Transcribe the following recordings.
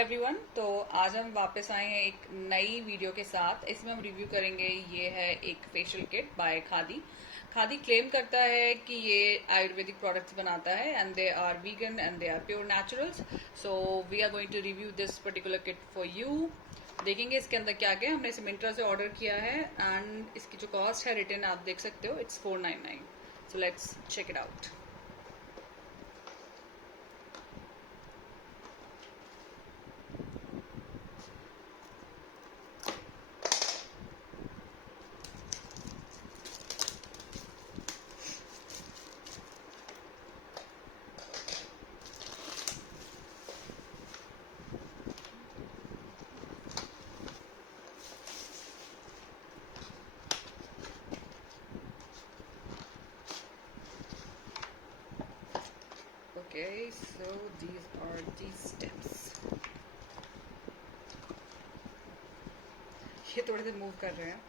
Everyone. तो आज हम वापस आए हैं एक नई वीडियो के साथ। इसमें हम रिव्यू करेंगे, ये है एक facial kit by Khadi. Khadi claim करता है कि ये आयुर्वेदिक प्रोडक्ट्स बनाता है and they are vegan and they are pure naturals. So we are going to review this particular kit for you. देखेंगे इसके अंदर क्या क्या। हमने इसे मिंत्रा से ऑर्डर किया है एंड इसकी जो कॉस्ट है रिटर्न आप देख सकते हो, it's 499। So let's check it out. Okay, so these are the steps. ये थोड़े से मूव कर रहे हैं।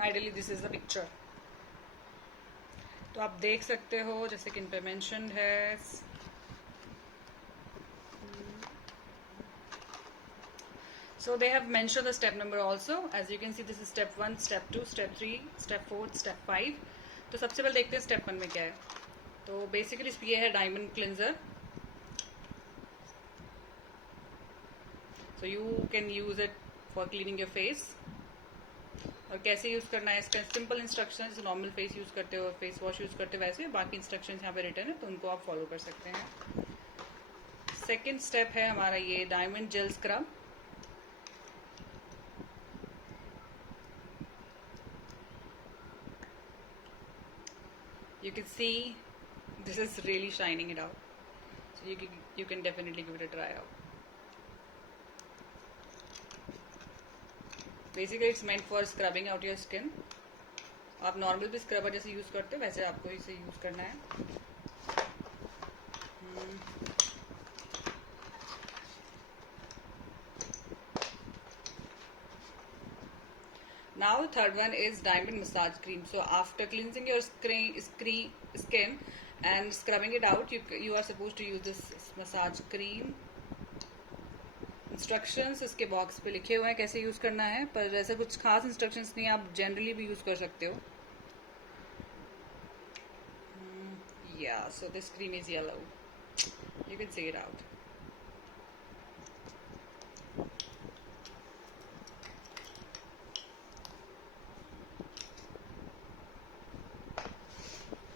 Ideally this is the picture. तो आप देख सकते हो जैसे कि इन पे मेंशन है। So they have mentioned the step number also. As you can see, this is step 1, step 2, step 3, step 4, step 5. तो सबसे पहले देखते हैं स्टेप 1 में क्या है। तो बेसिकली ये है diamond cleanser. So you can use it for cleaning your face. और कैसे यूज करना है इसका simple instruction, normal face use करते हो, फेस वॉश यूज करते हो वैसे बाकी इंस्ट्रक्शंस यहाँ पे रिटर्न है, तो उनको आप फॉलो कर सकते हैं। सेकेंड स्टेप है हमारा ये diamond jail scrub. You can see this is really shining it out, so you can definitely give it a try out. Basically it's meant for scrubbing out your skin. आप normal भी scrubber जैसे use करते हो वैसे आपको इसे use करना है। Now the third one is diamond massage cream. So after cleansing your skin and scrubbing it out, you are supposed to use this massage cream. Instructions इसके बॉक्स पे लिखे हुए हैं कैसे यूज करना है, पर ऐसा कुछ खास इंस्ट्रक्शंस नहीं, आप जनरली भी यूज कर सकते हो। Yeah, so this cream is yellow. You can see it out.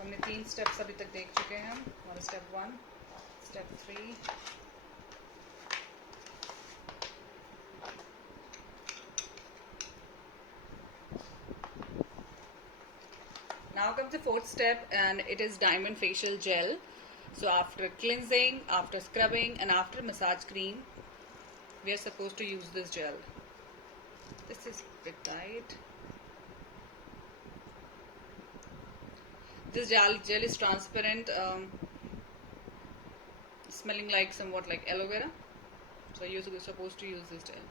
हमने 3 स्टेप्स अभी तक देख चुके हैं। और step 1, step 3, now comes the fourth step and it is diamond facial gel. So after cleansing, after scrubbing and after massage cream, we are supposed to use this gel. This is a bit tight. This gel is transparent, smelling like somewhat like aloe vera. So you're supposed to use this gel.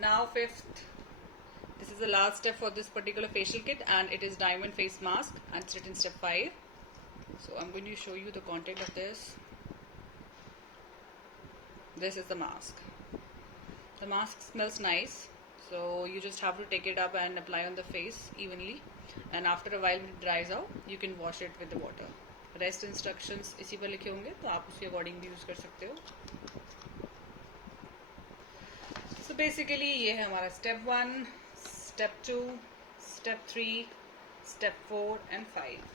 Now fifth, this is the last step for this particular facial kit and it is diamond face mask and it's written step 5. So I'm going to show you the content of this. This is the mask. The mask smells nice, so you just have to take it up and apply on the face evenly, and after a while when it dries out you can wash it with the water. Rest instructions इसी पर लिखे होंगे तो आप उसके according भी use कर सकते हो। So basically ये है हमारा step 1, step 2, step 3, step 4 and 5.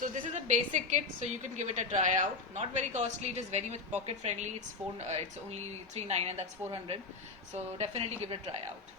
So this is a basic kit, so you can give it a try out. Not very costly, it is very much pocket friendly. It's only $399 and that's 400. So definitely give it a try out.